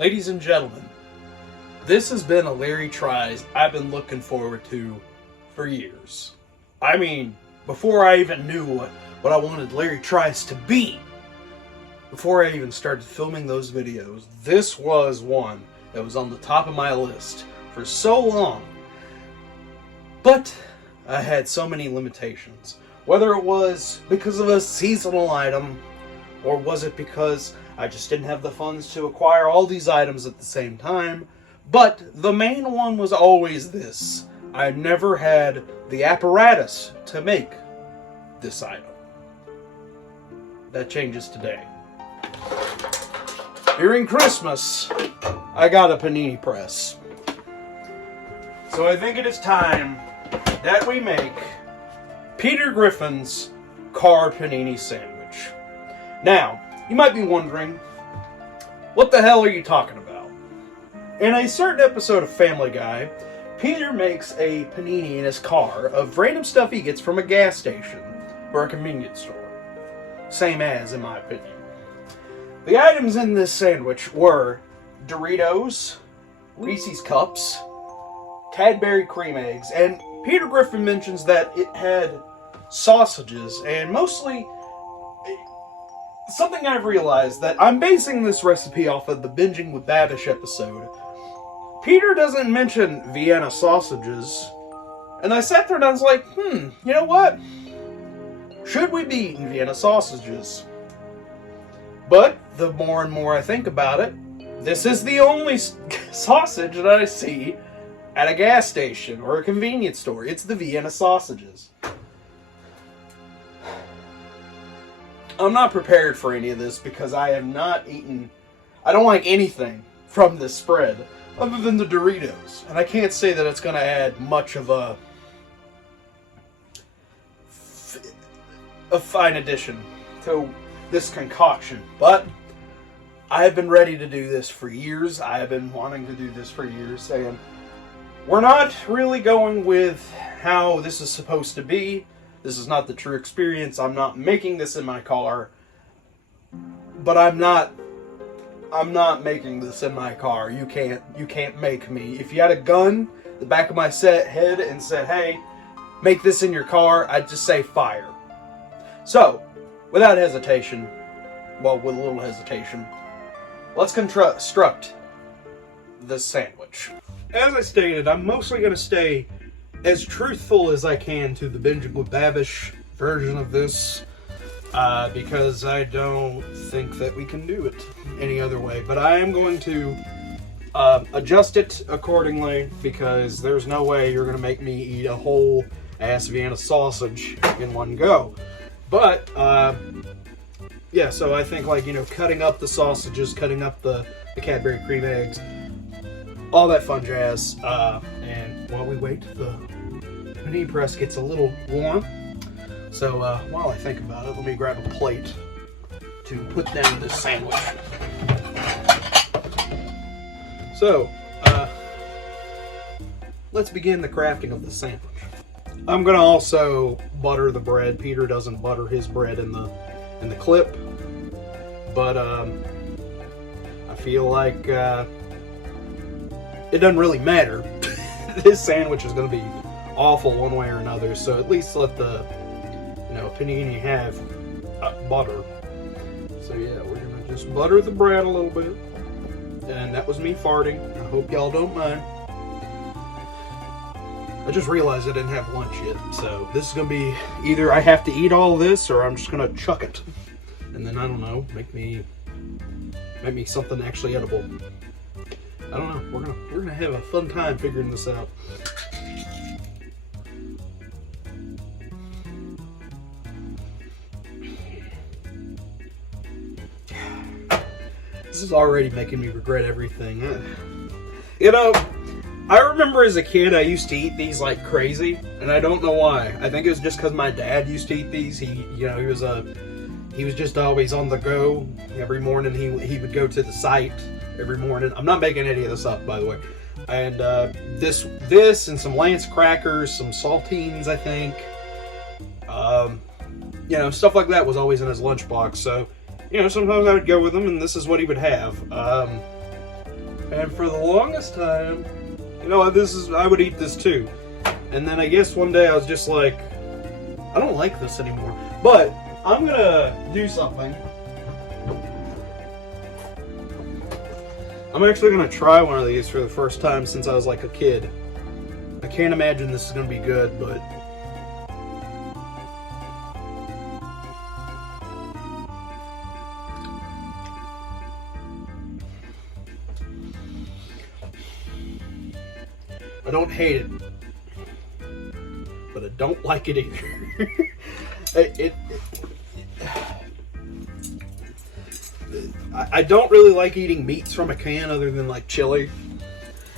Ladies and gentlemen, this has been a Larry Tries I've been looking forward to for years. I mean, before I even knew what I wanted Larry Tries to be, before I even started filming those videos, this was one that was on the top of my list for so long. But I had so many limitations. Whether it was because of a seasonal item, or was it because I just didn't have the funds to acquire all these items at the same time. But the main one was always this. I never had the apparatus to make this item. That changes today. During Christmas, I got a Panini press. So I think it is time that we make Peter Griffin's car Panini sandwich. Now, you might be wondering, what the hell are you talking about? In a certain episode of Family Guy, Peter makes a panini in his car of random stuff he gets from a gas station or a convenience store. Same as, in my opinion. The items in this sandwich were Doritos, Reese's Cups, Cadbury cream eggs, and Peter Griffin mentions that it had sausages, and mostly something I've realized, that I'm basing this recipe off of the Binging with Babish episode. Peter doesn't mention Vienna sausages, and I sat there and I was like, you know what? Should we be eating Vienna sausages? But the more and more I think about it, this is the only sausage that I see at a gas station or a convenience store. It's the Vienna sausages. I'm not prepared for any of this because I have not eaten... I don't like anything from this spread other than the Doritos. And I can't say that it's going to add much of a fine addition to this concoction. But I have been ready to do this for years. I have been wanting to do this for years. And we're not really going with how this is supposed to be. This is not the true experience. I'm not making this in my car. But I'm not making this in my car. You can't make me. If you had a gun the back of my head and said, hey, make this in your car, I'd just say fire. So, without hesitation, well, with a little hesitation, let's construct this sandwich. As I stated, I'm mostly going to stay as truthful as I can to the Binging with Babish version of this, because I don't think that we can do it any other way. But I am going to adjust it accordingly, because there's no way you're going to make me eat a whole ass Vienna sausage in one go. But, yeah, so I think, like, you know, cutting up the sausages, cutting up the Cadbury cream eggs, all that fun jazz, and while we wait, the panini press gets a little warm. So while I think about it, let me grab a plate to put down this sandwich. So, let's begin the crafting of the sandwich. I'm gonna also butter the bread. Peter doesn't butter his bread in the clip, but I feel like it doesn't really matter. This sandwich is going to be awful one way or another, so at least let the, you know, panini have butter. So yeah, we're going to just butter the bread a little bit. And that was me farting. I hope y'all don't mind. I just realized I didn't have lunch yet, so this is going to be either I have to eat all this or I'm just going to chuck it. And then, I don't know, make me something actually edible. I don't know. We're gonna have a fun time figuring this out. This is already making me regret everything. You know, I remember as a kid I used to eat these like crazy, and I don't know why. I think it was just because my dad used to eat these. He was just always on the go. Every morning he would go to the site. Every morning. I'm not making any of this up, by the way. And this and some Lance crackers, some saltines, I think. You know, stuff like that was always in his lunchbox. So, you know, sometimes I would go with him, and this is what he would have. And for the longest time, you know, I would eat this too. And then I guess one day I was just like, I don't like this anymore. But I'm gonna do something. I'm actually gonna try one of these for the first time since I was like a kid. I can't imagine this is gonna be good, but I don't hate it, but I don't like it either. I don't really like eating meats from a can other than like chili,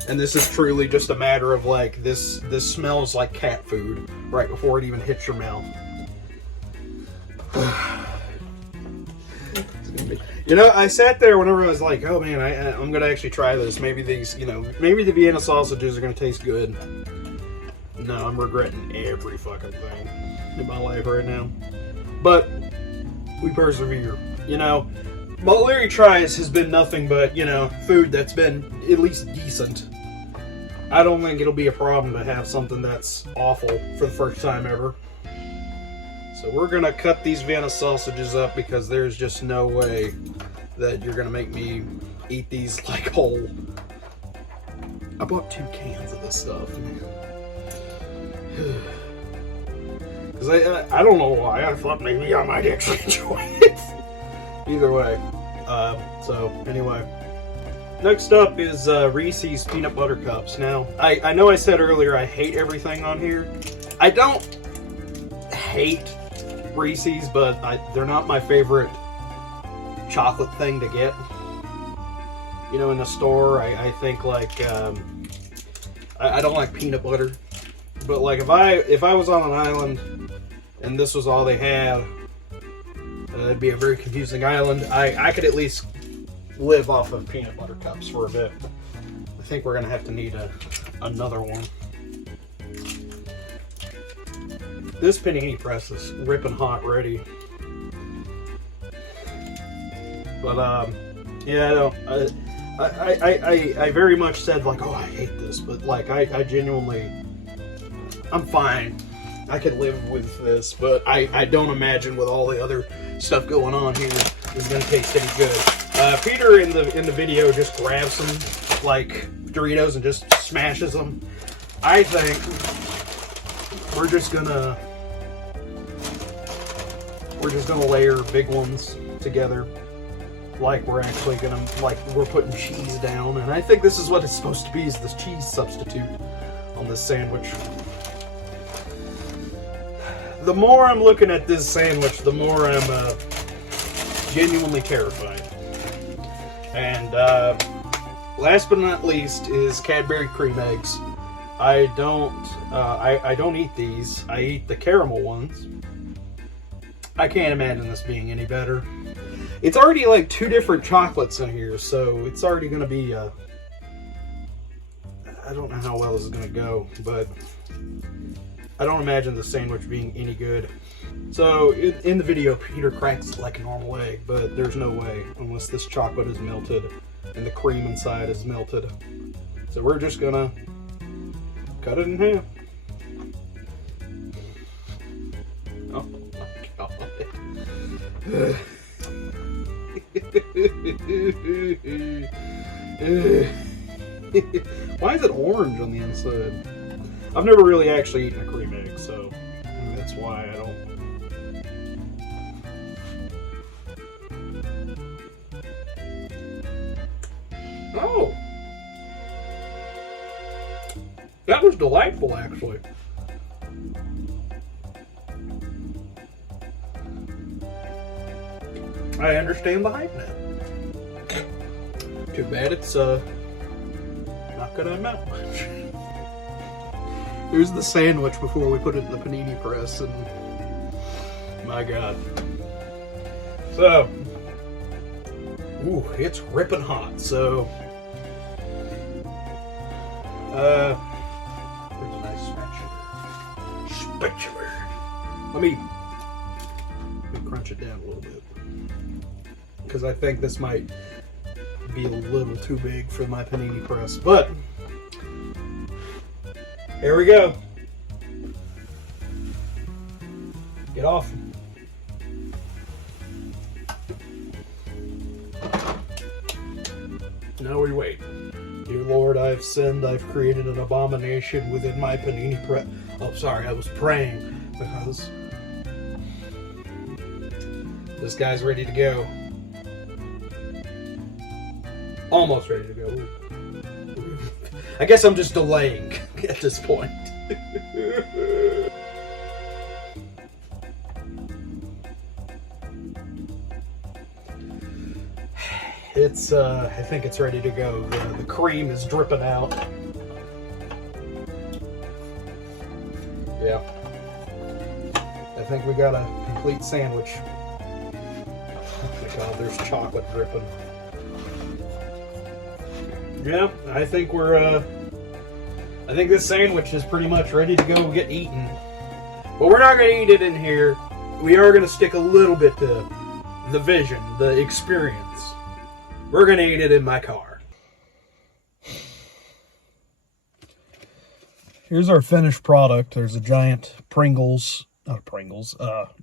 and this is truly just a matter of like this smells like cat food right before it even hits your mouth. You know, I sat there whenever I was like, oh man, I'm gonna actually try this. Maybe these, you know, maybe the Vienna sausages are gonna taste good. No, I'm regretting every fucking thing in my life right now. But we persevere. You know, O'Leary Tries has been nothing but, you know, food that's been at least decent. I don't think it'll be a problem to have something that's awful for the first time ever. So we're gonna cut these Vienna sausages up because there's just no way that you're gonna make me eat these like whole. I bought 2 cans of this stuff. Because I don't know why. I thought maybe I might actually enjoy it. Either way. So anyway. Next up is Reese's Peanut Butter Cups. Now, I know I said earlier I hate everything on here. I don't hate Reese's, but they're not my favorite chocolate thing to get. You know, in the store, I think like I don't like peanut butter, but like if I was on an island and this was all they had, it'd be a very confusing island. I could at least live off of peanut butter cups for a bit. I think we're gonna have to need another one. This Panini press is ripping hot ready. But yeah, I very much said like, oh, I hate this, but like I genuinely, I'm fine. I could live with this, but I don't imagine with all the other stuff going on here is gonna taste any good. Peter in the video just grabs some like Doritos and just smashes them. I think we're just gonna layer big ones together, like we're actually gonna, like we're putting cheese down, and I think this is what it's supposed to be, is this cheese substitute on this sandwich. The more I'm looking at this sandwich, the more I'm genuinely terrified. And last but not least is Cadbury cream eggs. I don't eat these. I eat the caramel ones. I can't imagine this being any better. It's already like 2 different chocolates in here, so it's already going to be, I don't know how well this is going to go, but I don't imagine the sandwich being any good. So in the video, Peter cracks it like a normal egg, but there's no way unless this chocolate is melted and the cream inside is melted. So we're just going to cut it in half. Oh my god. Why is it orange on the inside? I've never really actually eaten a cream egg, so maybe that's why I don't. Oh! That was delightful, actually. I understand the hype now. Too bad it's not gonna amount much. Here's the sandwich before we put it in the panini press, and my god. So, ooh, it's ripping hot. So, where's a nice spatula? Let me crunch it down a little bit, because I think this might to be a little too big for my Panini press, but here we go. Get off. Now we wait. Dear Lord, I have sinned. I've created an abomination within my Panini press. Oh, sorry, I was praying because this guy's ready to go. Almost ready to go. I guess I'm just delaying at this point. It's, I think it's ready to go. The cream is dripping out. Yeah. I think we got a complete sandwich. Oh my God, there's chocolate dripping. Yeah, I think I think this sandwich is pretty much ready to go get eaten. But we're not going to eat it in here. We are going to stick a little bit to the vision, the experience. We're going to eat it in my car. Here's our finished product. There's a giant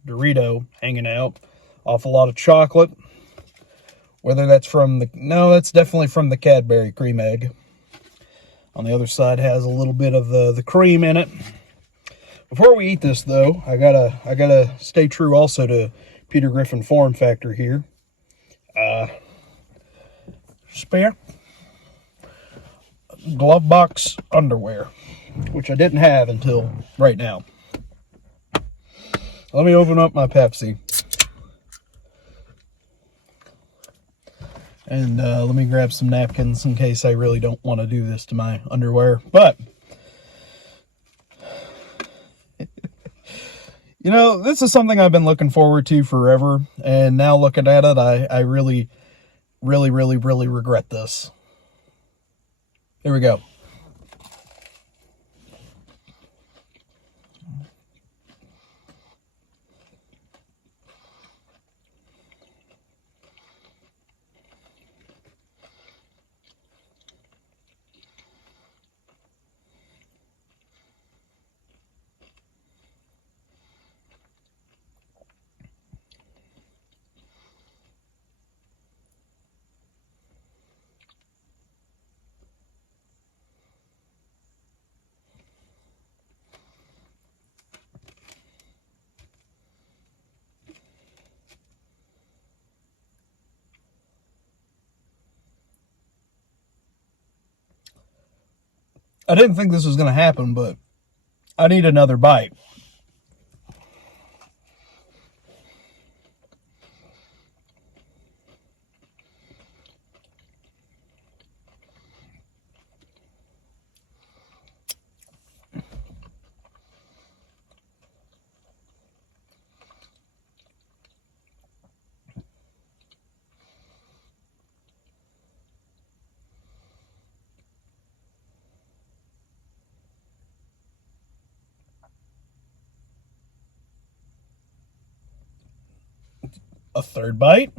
Dorito hanging out. Awful lot of chocolate. Whether that's from that's definitely from the Cadbury cream egg. On the other side has a little bit of the cream in it. Before we eat this though, I gotta stay true also to Peter Griffin form factor here. Spare glove box underwear, which I didn't have until right now. Let me open up my Pepsi. And let me grab some napkins in case I really don't want to do this to my underwear. But, you know, this is something I've been looking forward to forever. And now looking at it, I really regret this. Here we go. I didn't think this was going to happen, but I need another bite. A third bite.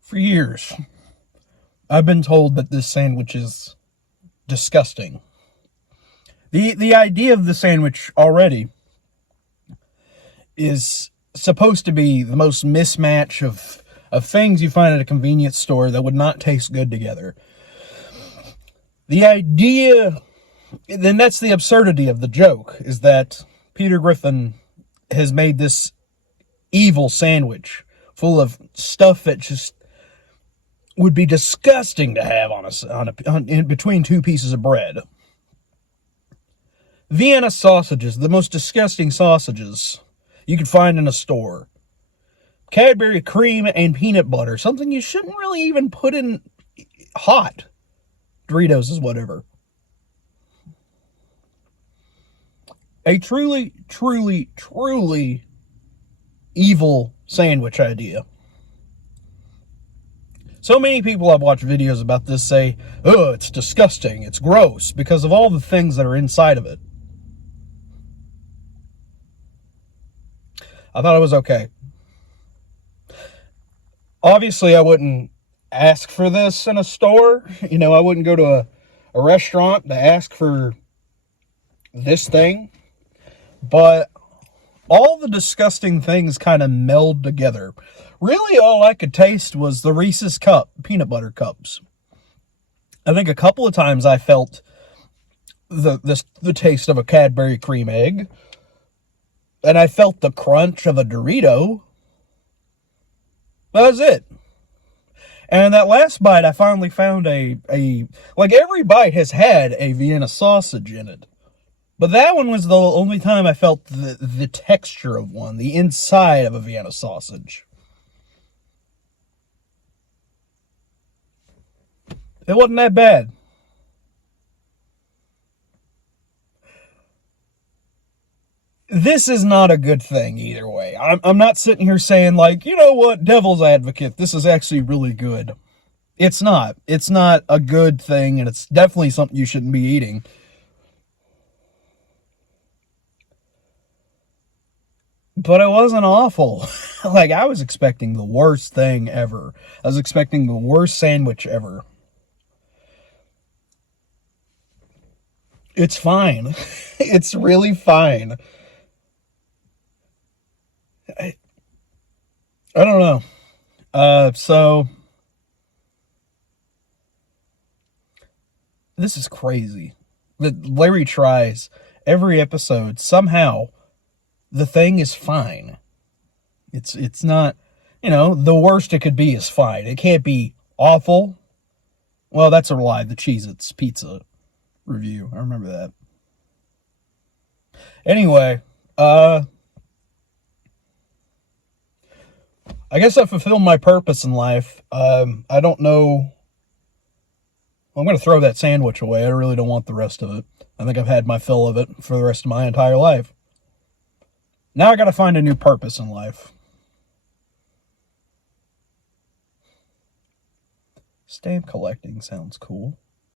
For years, I've been told that this sandwich is disgusting. The idea of the sandwich already is supposed to be the most mismatch of things you find at a convenience store that would not taste good together. The idea, then that's the absurdity of the joke, is that Peter Griffin has made this evil sandwich full of stuff that just would be disgusting to have in between two pieces of bread. Vienna sausages, the most disgusting sausages you could find in a store. Cadbury cream and peanut butter, something you shouldn't really even put in hot. Doritos is whatever. A truly, truly, truly evil sandwich idea. So many people I've watched videos about this say, oh, it's disgusting, it's gross, because of all the things that are inside of it. I thought it was okay. Obviously, I wouldn't ask for this in a store. You know, I wouldn't go to a restaurant to ask for this thing. But all the disgusting things kind of meld together. Really, all I could taste was the Reese's Cup peanut butter cups. I think a couple of times I felt the taste of a Cadbury cream egg. And I felt the crunch of a Dorito. That was it. And that last bite, I finally found like every bite has had a Vienna sausage in it. But that one was the only time I felt the texture of one, the inside of a Vienna sausage. It wasn't that bad. This is not a good thing either way. I'm not sitting here saying, like, you know what, devil's advocate, this is actually really good. It's not. It's not a good thing, and it's definitely something you shouldn't be eating. But it wasn't awful. Like, I was expecting the worst thing ever. I was expecting the worst sandwich ever. It's fine. It's really fine. I don't know. So this is crazy. That Larry tries every episode. Somehow, the thing is fine. It's not, you know, the worst it could be is fine. It can't be awful. Well, that's a lie. The Cheez-Its pizza review. I remember that. Anyway, I guess I fulfilled my purpose in life. I don't know. I'm going to throw that sandwich away. I really don't want the rest of it. I think I've had my fill of it for the rest of my entire life. Now I got to find a new purpose in life. Stamp collecting sounds cool.